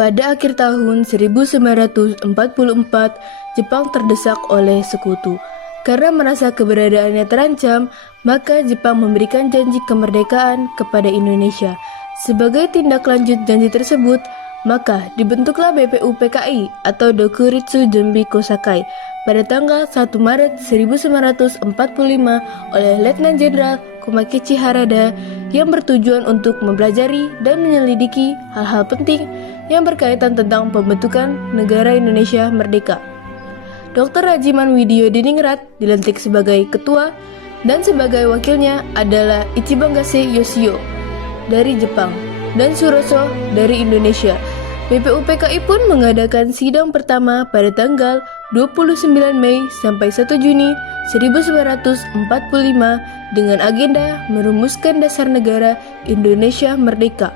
Pada akhir tahun 1944, Jepang terdesak oleh sekutu. Karena merasa keberadaannya terancam, maka Jepang memberikan janji kemerdekaan kepada Indonesia. Sebagai tindak lanjut janji tersebut, maka dibentuklah BPUPKI atau Dokuritsu Jumbi Kosakai pada tanggal 1 Maret 1945 oleh Letnan Jenderal Komakichi Harada yang bertujuan untuk mempelajari dan menyelidiki hal-hal penting yang berkaitan tentang pembentukan negara Indonesia merdeka. Dr. Rajiman Widyo Diningrat dilantik sebagai ketua dan sebagai wakilnya adalah Ichiban Gase Yoshio dari Jepang dan Suroso dari Indonesia. BPUPKI pun mengadakan sidang pertama pada tanggal 29 Mei sampai 1 Juni 1945 dengan agenda merumuskan dasar negara Indonesia merdeka.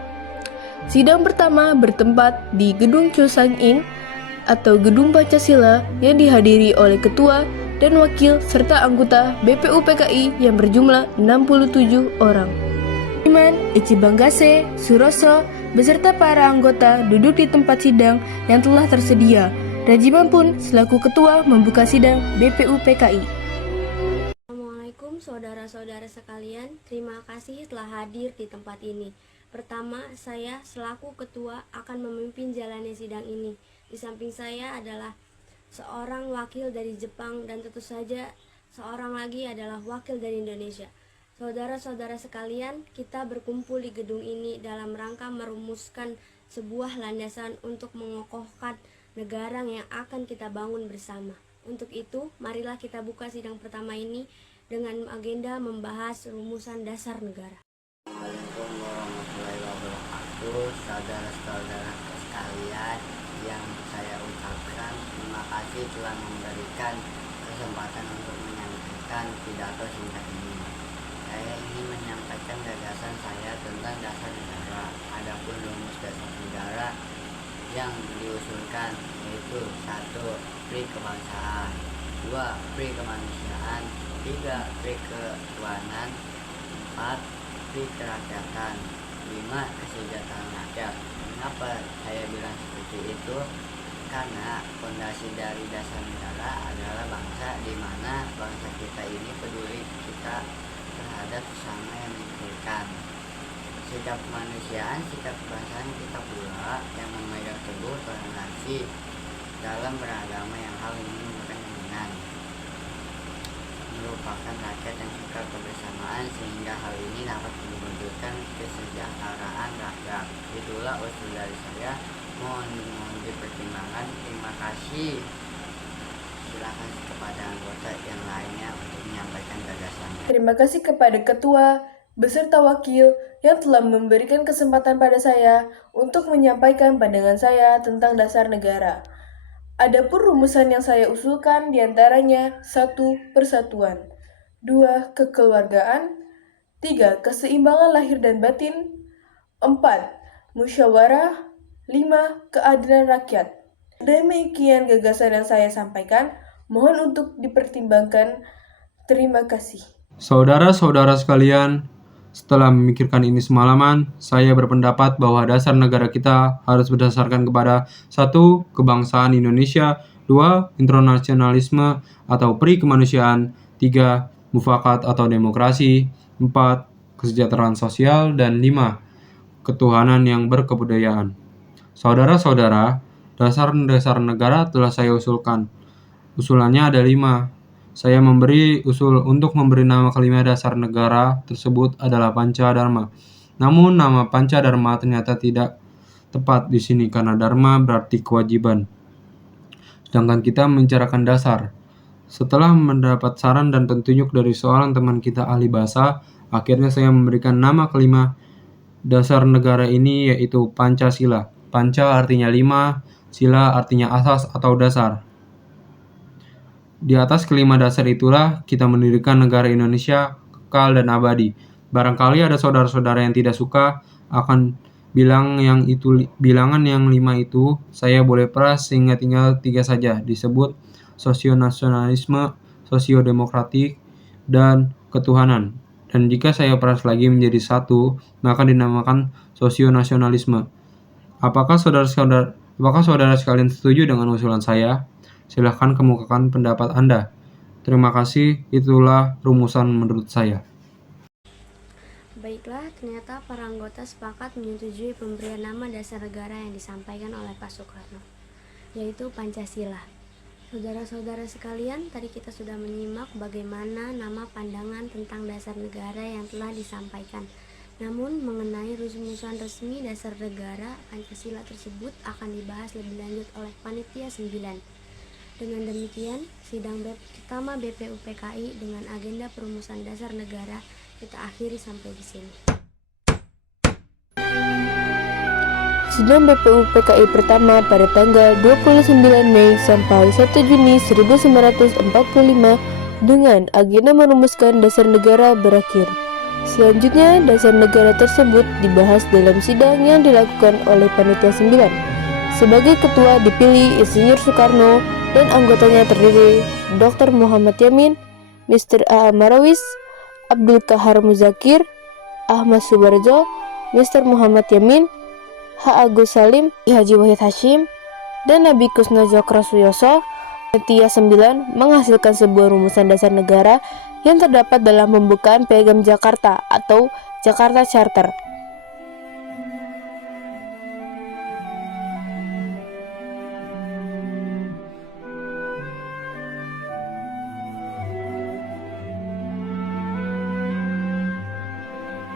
Sidang pertama bertempat di Gedung Chosan-in atau Gedung Pancasila yang dihadiri oleh ketua dan wakil serta anggota BPUPKI yang berjumlah 67 orang. Ichiban Gase, Suroso, beserta para anggota duduk di tempat sidang yang telah tersedia. Rajiman pun selaku ketua membuka sidang BPUPKI. Assalamualaikum saudara-saudara sekalian, terima kasih telah hadir di tempat ini. Pertama, saya selaku ketua akan memimpin jalannya sidang ini. Di samping saya adalah seorang wakil dari Jepang dan tentu saja seorang lagi adalah wakil dari Indonesia. Saudara-saudara sekalian, kita berkumpul di gedung ini dalam rangka merumuskan sebuah landasan untuk mengokohkan negara yang akan kita bangun bersama. Untuk itu, marilah kita buka sidang pertama ini dengan agenda membahas rumusan dasar negara. Assalamualaikum warahmatullahi wabarakatuh. Saudara-saudara sekalian, yang saya ucapkan terima kasih telah memberikan kesempatan untuk menyampaikan pidato singkat ini. Saya ingin menyampaikan gagasan saya tentang dasar negara. Adapun rumus dasar negara yang diusulkan yaitu 1. Pri kebangsaan, 2. Pri kemanusiaan, 3. Pri ketuhanan, 4. Pri kerakyatan, 5. Kesejahteraan rakyat. Mengapa saya bilang seperti itu? Karena fondasi dari dasar negara adalah bangsa, di mana bangsa kita ini peduli kita terhadap sesama yang memikirkan. Sikap kemanusiaan, sikap kebangsaan kita pula yang memegang teguh toleransi dalam beragama yang hal ini bukan dengan merupakan rakyat yang suka kebersamaan, sehingga hal ini dapat mewujudkan kesejahteraan rakyat. Itulah usul dari saya, mohon dipertimbangkan. Terima kasih. Silakan kepada anggota yang lainnya untuk menyampaikan gagasannya. Terima kasih kepada ketua beserta wakil yang telah memberikan kesempatan pada saya untuk menyampaikan pandangan saya tentang dasar negara. Adapun rumusan yang saya usulkan diantaranya 1. Persatuan, 2. Kekeluargaan, 3. Keseimbangan lahir dan batin, 4. Musyawarah, 5. Keadilan rakyat. Demikian gagasan yang saya sampaikan, mohon untuk dipertimbangkan. Terima kasih. Saudara-saudara sekalian, setelah memikirkan ini semalaman, saya berpendapat bahwa dasar negara kita harus berdasarkan kepada 1. Kebangsaan Indonesia, 2. Internasionalisme atau pri kemanusiaan, 3. Mufakat atau demokrasi, 4. Kesejahteraan sosial, dan 5. Ketuhanan yang berkebudayaan. Saudara-saudara, dasar-dasar negara telah saya usulkan. Usulannya ada 5. Saya memberi usul untuk memberi nama kelima dasar negara tersebut adalah Pancadharma. Namun nama Pancadharma ternyata tidak tepat di sini karena dharma berarti kewajiban. Sedangkan kita membicarakan dasar. Setelah mendapat saran dan petunjuk dari seorang teman kita ahli bahasa, akhirnya saya memberikan nama kelima dasar negara ini yaitu Pancasila. Panca artinya 5, sila artinya asas atau dasar. Di atas kelima dasar itulah kita mendirikan negara Indonesia kekal dan abadi. Barangkali ada saudara-saudara yang tidak suka akan bilangan yang 5 itu, saya boleh peras sehingga tinggal 3 saja, disebut sosionasionalisme, sosiodemokratik, dan ketuhanan. Dan jika saya peras lagi menjadi 1, maka dinamakan sosionasionalisme. Apakah saudara sekalian setuju dengan usulan saya? Silahkan kemukakan pendapat Anda. Terima kasih, itulah rumusan menurut saya. Baiklah, ternyata para anggota sepakat menyetujui pemberian nama dasar negara yang disampaikan oleh Pak Soekarno, yaitu Pancasila. Saudara-saudara sekalian, tadi kita sudah menyimak bagaimana nama pandangan tentang dasar negara yang telah disampaikan. Namun, mengenai rumusan resmi dasar negara Pancasila tersebut akan dibahas lebih lanjut oleh Panitia 9. Dengan demikian, sidang pertama BPUPKI dengan agenda perumusan dasar negara kita akhiri sampai di sini. Sidang BPUPKI pertama pada tanggal 29 Mei sampai 1 Juni 1945 dengan agenda merumuskan dasar negara berakhir. Selanjutnya, dasar negara tersebut dibahas dalam sidang yang dilakukan oleh Panitia 9. Sebagai ketua dipilih Insinyur Soekarno dan anggotanya terdiri Dr. Muhammad Yamin, Mr. A. Marawis, Abdul Kahar Muzakir, Ahmad Subarjo, Mr. Muhammad Yamin, H. Agus Salim, Haji Wahid Hashim, dan Nabi Kusno Jokro Suyoso. Panitia 9 menghasilkan sebuah rumusan dasar negara yang terdapat dalam pembukaan Piagam Jakarta atau Jakarta Charter.